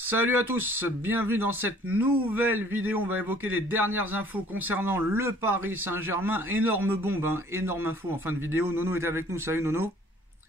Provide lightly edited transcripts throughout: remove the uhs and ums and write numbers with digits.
Salut à tous, bienvenue dans cette nouvelle vidéo. On va évoquer les dernières infos concernant le Paris Saint-Germain. Énorme bombe, hein, énorme info en fin de vidéo. Nono est avec nous, salut Nono.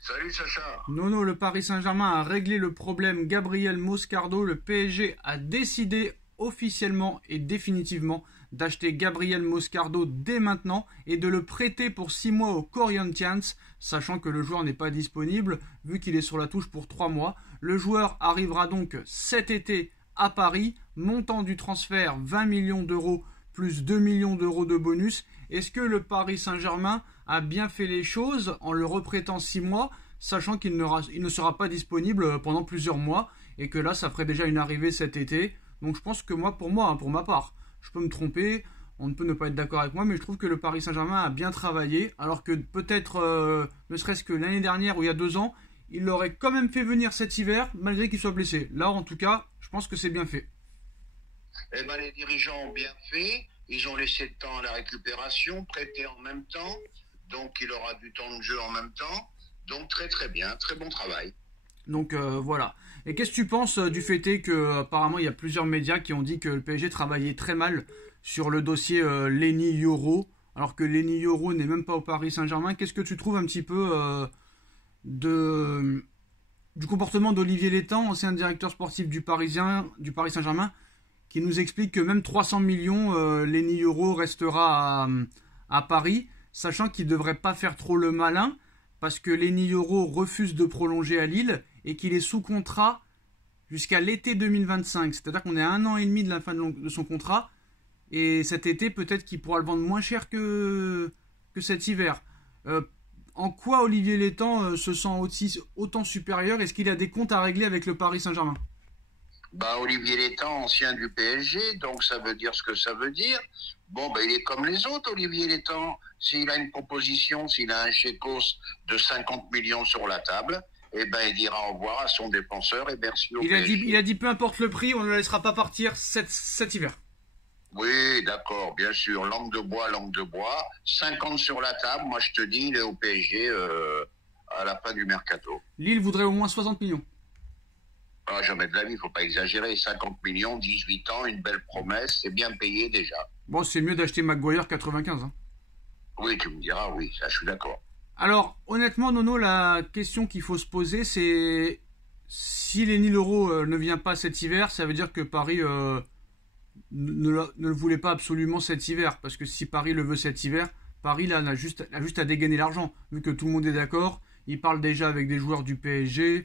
Salut Sacha. Nono, le Paris Saint-Germain a réglé le problème Gabriel Moscardo. Le PSG a décidé officiellement et définitivement d'acheter Gabriel Moscardo dès maintenant et de le prêter pour 6 mois au Corinthians, sachant que le joueur n'est pas disponible vu qu'il est sur la touche pour 3 mois. Le joueur arrivera donc cet été à Paris, montant du transfert 20 millions d'euros plus 2 millions d'euros de bonus. Est-ce que le Paris Saint-Germain a bien fait les choses en le reprêtant 6 mois, sachant qu'il ne sera pas disponible pendant plusieurs mois et que là ça ferait déjà une arrivée cet été. Donc je pense que pour ma part, je peux me tromper, on ne peut ne pas être d'accord avec moi, mais je trouve que le Paris Saint-Germain a bien travaillé, alors que peut-être, ne serait-ce que l'année dernière ou il y a 2 ans, il l'aurait quand même fait venir cet hiver, malgré qu'il soit blessé. Là, en tout cas, je pense que c'est bien fait. Eh ben, les dirigeants ont bien fait, ils ont laissé le temps à la récupération, prêté en même temps, donc il aura du temps de jeu en même temps, donc très très bien, très bon travail. Donc voilà. Et qu'est-ce que tu penses du fait que apparemment il y a plusieurs médias qui ont dit que le PSG travaillait très mal sur le dossier Lenny Yoro, alors que Lenny Yoro n'est même pas au Paris Saint-Germain. Qu'est-ce que tu trouves un petit peu du comportement d'Olivier Létang, ancien directeur sportif du Paris Saint-Germain, qui nous explique que même 300 millions, Lenny Yoro restera à Paris, sachant qu'il ne devrait pas faire trop le malin, parce que Lenny Yoro refuse de prolonger à Lille et qu'il est sous contrat jusqu'à l'été 2025. C'est-à-dire qu'on est à 1 an et demi de la fin de son contrat. Et cet été, peut-être qu'il pourra le vendre moins cher que cet hiver. En quoi Olivier Létang se sent autant supérieur? Est-ce qu'il a des comptes à régler avec le Paris Saint-Germain? Olivier Létang, ancien du PSG, donc ça veut dire ce que ça veut dire. Il est comme les autres, Olivier Létang. S'il a une proposition, s'il a un chécos de 50 millions sur la table, il dira au revoir à son défenseur et merci au PSG. Il a dit peu importe le prix, on ne le laissera pas partir cet hiver. Oui, d'accord, bien sûr, langue de bois, 50 sur la table, moi je te dis, il est au PSG à la fin du mercato. Lille voudrait au moins 60 millions. Ah, jamais de la vie, il ne faut pas exagérer, 50 millions, 18 ans, une belle promesse, c'est bien payé déjà. Bon, c'est mieux d'acheter Maguire 95. Hein. Oui, tu me diras, oui, ça je suis d'accord. Alors, honnêtement, Nono, la question qu'il faut se poser, c'est si Lenny Yoro ne vient pas cet hiver, ça veut dire que Paris ne le voulait pas absolument cet hiver. Parce que si Paris le veut cet hiver, Paris là, a juste à dégainer l'argent. Vu que tout le monde est d'accord, il parle déjà avec des joueurs du PSG.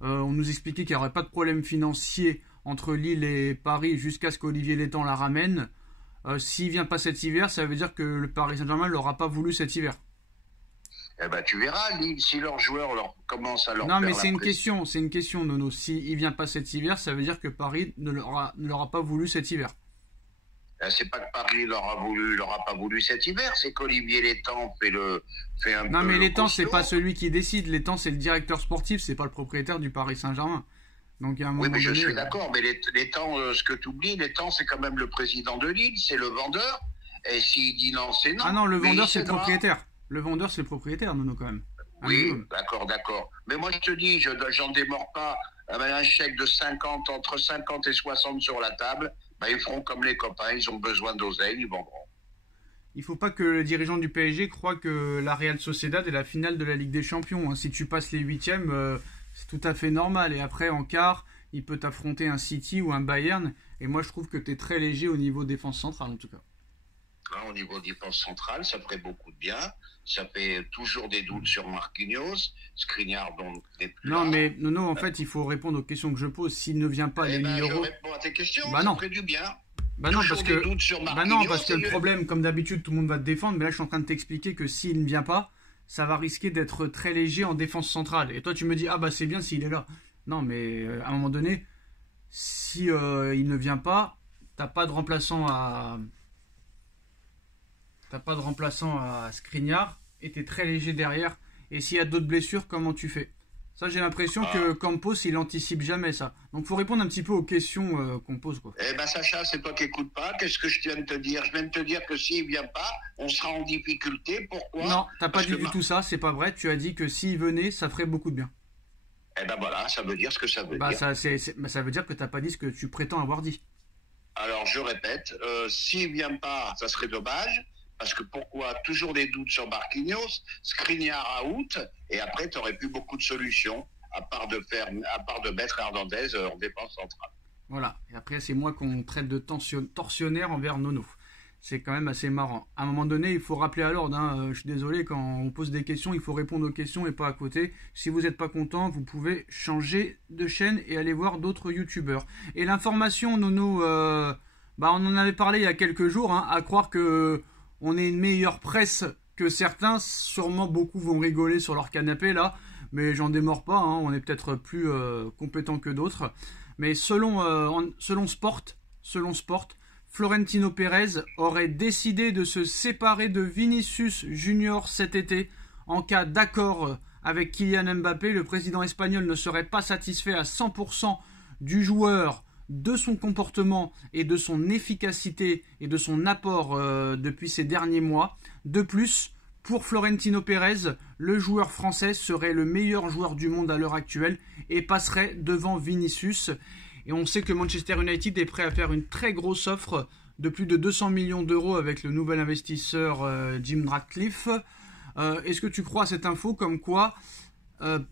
On nous expliquait qu'il n'y aurait pas de problème financier entre Lille et Paris jusqu'à ce qu'Olivier Létang la ramène. S'il vient pas cet hiver, ça veut dire que le Paris Saint-Germain l'aura pas voulu cet hiver. Tu verras, Lille, si leurs joueurs commencent à leur Non, faire mais c'est une question, Nono. S'il vient pas cet hiver, ça veut dire que Paris ne l'aura pas voulu cet hiver. C'est pas que Paris l'aura pas voulu cet hiver, c'est qu'Olivier Létang fait un peu. Non, mais Létang, c'est pas celui qui décide. Létang, c'est le directeur sportif, c'est pas le propriétaire du Paris Saint-Germain. Donc, à un moment oui, mais je donné, suis d'accord, mais Létang, ce que tu oublies, Létang, c'est quand même le président de Lille, c'est le vendeur. Et s'il dit non, c'est non. Ah non, le vendeur, c'est le propriétaire. Le vendeur, c'est le propriétaire, Nono, quand même. Oui, d'accord. Mais moi, je te dis, j'en démords pas. Un chèque de 50, entre 50 et 60 sur la table, ils feront comme les copains, ils ont besoin d'oseille, ils vendront. Il faut pas que le dirigeant du PSG croie que la Real Sociedad est la finale de la Ligue des Champions. Hein. Si tu passes les huitièmes, c'est tout à fait normal. Et après, en quart, il peut t'affronter un City ou un Bayern. Et moi, je trouve que tu es très léger au niveau défense centrale, en tout cas. Là, au niveau défense centrale, ça ferait beaucoup de bien. Ça fait toujours des doutes sur Marquinhos. Skriniar, donc, n'est plus Non, là. mais Nono, en fait, il faut répondre aux questions que je pose. S'il ne vient pas, Lenny Yoro... Je réponds à tes questions, ça ferait du bien. Non, parce que Le le problème, comme d'habitude, tout le monde va te défendre. Mais là, je suis en train de t'expliquer que s'il ne vient pas, ça va risquer d'être très léger en défense centrale. Et toi, tu me dis, c'est bien s'il est là. Non, mais à un moment donné, si il ne vient pas, t'as pas de remplaçant à Skriniar et t'es très léger derrière. Et s'il y a d'autres blessures, comment tu fais? Ça, j'ai l'impression que Campos, il anticipe jamais ça. Donc, faut répondre un petit peu aux questions qu'on pose, quoi. Sacha, c'est toi qui écoutes pas. Qu'est-ce que je viens de te dire? Je viens de te dire que s'il vient pas, on sera en difficulté. Pourquoi? Non, t'as pas dit du tout ça, c'est pas vrai. Tu as dit que s'il venait, ça ferait beaucoup de bien. Eh ben voilà, ça veut dire ce que ça veut Bah dire. ça veut dire que t'as pas dit ce que tu prétends avoir dit. Alors je répète, s'il vient pas, ça serait dommage, parce que pourquoi toujours des doutes sur Marquinhos, Skriniar out, et après tu n'aurais plus beaucoup de solutions, à part de mettre Hernandez en défense centrale. Voilà. Et après, c'est moi qu'on traite de tortionnaire envers Nono. C'est quand même assez marrant. À un moment donné, il faut rappeler à l'ordre. Hein. Je suis désolé, quand on pose des questions, il faut répondre aux questions et pas à côté. Si vous n'êtes pas content, vous pouvez changer de chaîne et aller voir d'autres youtubeurs. Et l'information, Nono, bah on en avait parlé il y a quelques jours. Hein, à croire que on est une meilleure presse que certains. Sûrement beaucoup vont rigoler sur leur canapé là. Mais j'en démords pas. Hein, on est peut-être plus compétent que d'autres. Mais selon Sport, Florentino Pérez aurait décidé de se séparer de Vinicius Junior cet été. En cas d'accord avec Kylian Mbappé, le président espagnol ne serait pas satisfait à 100% du joueur, de son comportement et de son efficacité et de son apport depuis ces derniers mois. De plus, pour Florentino Pérez, le joueur français serait le meilleur joueur du monde à l'heure actuelle et passerait devant Vinicius. Et on sait que Manchester United est prêt à faire une très grosse offre de plus de 200 millions d'euros avec le nouvel investisseur Jim Ratcliffe. Est-ce que tu crois à cette info comme quoi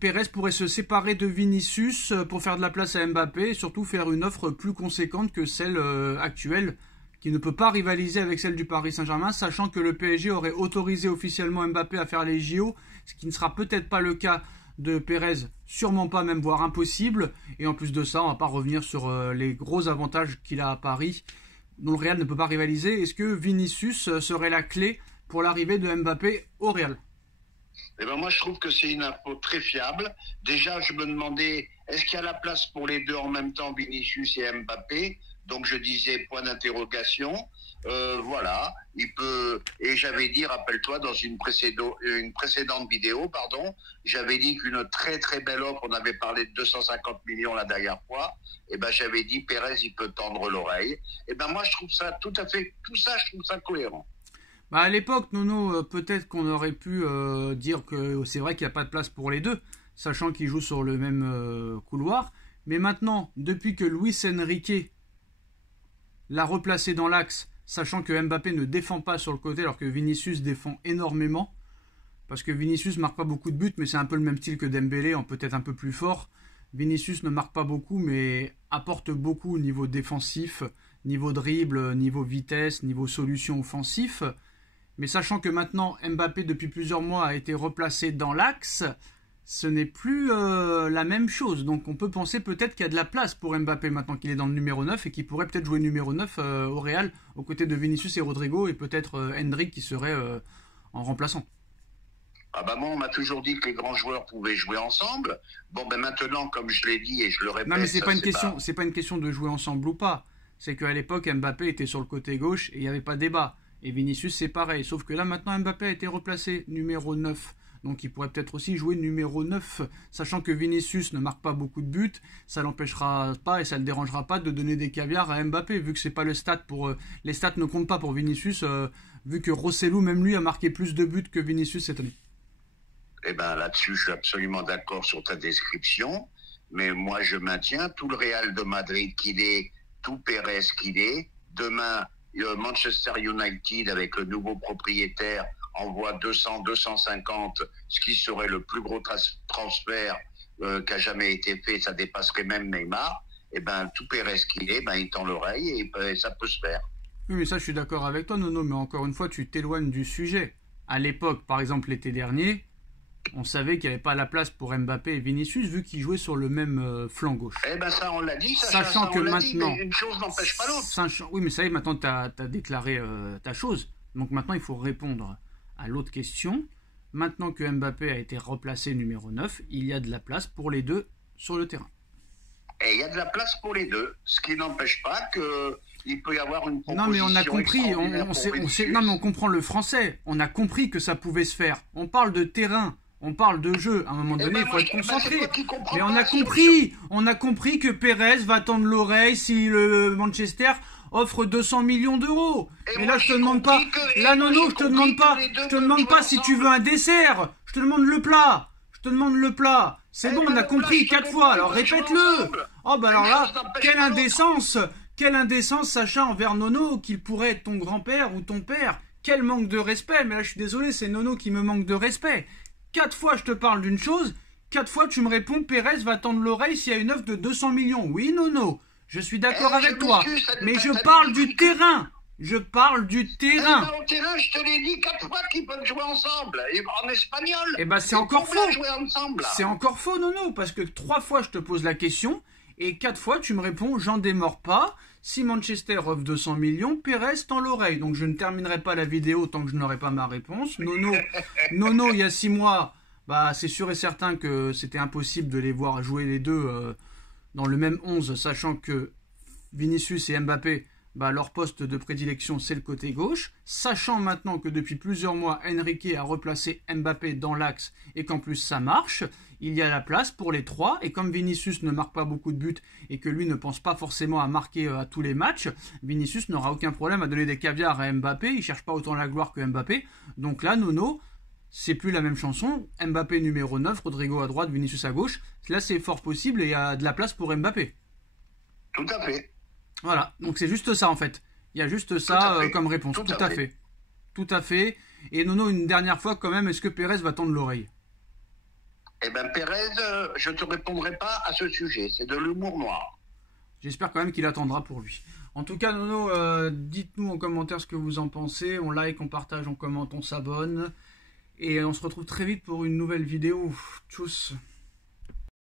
Pérez pourrait se séparer de Vinicius pour faire de la place à Mbappé et surtout faire une offre plus conséquente que celle actuelle qui ne peut pas rivaliser avec celle du Paris Saint-Germain, sachant que le PSG aurait autorisé officiellement Mbappé à faire les JO, ce qui ne sera peut-être pas le cas de Pérez, sûrement pas, même voire impossible. Et en plus de ça, on va pas revenir sur les gros avantages qu'il a à Paris, dont le Real ne peut pas rivaliser. Est-ce que Vinicius serait la clé pour l'arrivée de Mbappé au Real? Eh ben moi, je trouve que c'est une info très fiable. Déjà, je me demandais, est-ce qu'il y a la place pour les deux en même temps, Vinicius et Mbappé? Donc, je disais point d'interrogation. Voilà, il peut. Et j'avais dit, rappelle-toi, dans une précédente vidéo, pardon, j'avais dit qu'une très très belle offre, on avait parlé de 250 millions la dernière fois. Et ben, j'avais dit, Pérez, il peut tendre l'oreille. Et ben, moi, je trouve ça tout à fait, tout ça, je trouve ça cohérent. Bah à l'époque, Nono, peut-être qu'on aurait pu dire que c'est vrai qu'il n'y a pas de place pour les deux, sachant qu'ils jouent sur le même couloir. Mais maintenant, depuis que Luis Enrique l'a replacé dans l'axe, sachant que Mbappé ne défend pas sur le côté alors que Vinicius défend énormément, parce que Vinicius marque pas beaucoup de buts, mais c'est un peu le même style que Dembélé, en peut-être un peu plus fort. Vinicius ne marque pas beaucoup, mais apporte beaucoup au niveau défensif, niveau dribble, niveau vitesse, niveau solution offensif. Mais sachant que maintenant Mbappé depuis plusieurs mois a été replacé dans l'axe, ce n'est plus la même chose. Donc on peut penser peut-être qu'il y a de la place pour Mbappé maintenant qu'il est dans le numéro 9 et qu'il pourrait peut-être jouer numéro 9 au Real aux côtés de Vinicius et Rodrigo et peut-être Hendrick qui serait en remplaçant. Ah bah moi, on m'a toujours dit que les grands joueurs pouvaient jouer ensemble. Bon ben maintenant, comme je l'ai dit et je le répète, Non mais c'est ça, pas une question, c'est pas une question de jouer ensemble ou pas. C'est qu'à l'époque Mbappé était sur le côté gauche et il n'y avait pas de débat. Et Vinicius c'est pareil, sauf que là maintenant Mbappé a été replacé numéro 9. Donc il pourrait peut-être aussi jouer numéro 9, sachant que Vinicius ne marque pas beaucoup de buts, ça l'empêchera pas et ça le dérangera pas de donner des caviars à Mbappé, vu que c'est pas le stat pour les stats ne comptent pas pour Vinicius, vu que Rosselló même lui a marqué plus de buts que Vinicius cette année. Eh ben là-dessus, je suis absolument d'accord sur ta description, mais moi je maintiens tout le Real de Madrid qu'il est, tout Pérez qu'il est. Demain, Manchester United avec le nouveau propriétaire envoie 200, 250, ce qui serait le plus gros transfert qui a jamais été fait, ça dépasserait même Neymar. Eh ben tout Pérez qu'il est, ben il tend l'oreille et ça peut se faire. Oui mais ça je suis d'accord avec toi Nono, mais encore une fois tu t'éloignes du sujet. À l'époque, par exemple l'été dernier, on savait qu'il n'y avait pas la place pour Mbappé et Vinicius vu qu'ils jouaient sur le même flanc gauche. Eh ben ça on l'a dit, sachant que maintenant, une chose n'empêche pas l'autre. Oui mais ça y est, maintenant tu as déclaré ta chose. Donc maintenant il faut répondre à l'autre question. Maintenant que Mbappé a été replacé numéro 9, il y a de la place pour les deux sur le terrain. Et il y a de la place pour les deux, ce qui n'empêche pas qu'il peut y avoir une proposition. Non mais on a compris, non mais on comprend le français. On a compris que ça pouvait se faire. On parle de terrain. On parle de jeu, à un moment donné, il faut être concentré. Mais on a compris que Pérez va tendre l'oreille si le Manchester offre 200 millions d'euros. Et là, je te demande pas, là, Nono, je te demande pas si tu veux un dessert. Je te demande le plat. Je te demande le plat. C'est bon, on a compris 4 fois, alors répète-le. Oh bah alors là, quelle indécence, Sacha, envers Nono, qu'il pourrait être ton grand-père ou ton père. Quel manque de respect, mais là je suis désolé, c'est Nono qui me manque de respect. 4 fois je te parle d'une chose, 4 fois tu me réponds, Pérez va tendre l'oreille s'il y a une offre de 200 millions. Oui, Nono, je suis d'accord avec toi, mais je parle du terrain. Je parle du terrain. Au terrain, je te l'ai dit 4 fois qu'ils peuvent jouer ensemble. Et en espagnol. Eh ben c'est encore faux. C'est encore faux, Nono, parce que 3 fois je te pose la question et 4 fois tu me réponds, j'en démords pas. Si Manchester offre 200 millions, Pérez tend l'oreille. Donc je ne terminerai pas la vidéo tant que je n'aurai pas ma réponse. Nono, il y a 6 mois, bah c'est sûr et certain que c'était impossible de les voir jouer les deux dans le même 11, sachant que Vinicius et Mbappé, bah, leur poste de prédilection, c'est le côté gauche. Sachant maintenant que depuis plusieurs mois, Enrique a replacé Mbappé dans l'axe et qu'en plus ça marche, il y a la place pour les trois. Et comme Vinicius ne marque pas beaucoup de buts et que lui ne pense pas forcément à marquer à tous les matchs, Vinicius n'aura aucun problème à donner des caviars à Mbappé. Il ne cherche pas autant la gloire que Mbappé. Donc là, Nono, c'est plus la même chanson. Mbappé numéro 9, Rodrigo à droite, Vinicius à gauche. Là, c'est fort possible et il y a de la place pour Mbappé. Tout à fait. Voilà, donc c'est juste ça en fait. Il y a juste ça comme réponse. Tout à fait. Tout à fait. Et Nono, une dernière fois quand même, est-ce que Pérez va tendre l'oreille? Eh bien Pérez, je ne te répondrai pas à ce sujet. C'est de l'humour noir. J'espère quand même qu'il attendra pour lui. En tout cas, Nono, dites-nous en commentaire ce que vous en pensez. On like, on partage, on commente, on s'abonne. Et on se retrouve très vite pour une nouvelle vidéo. Tchuss.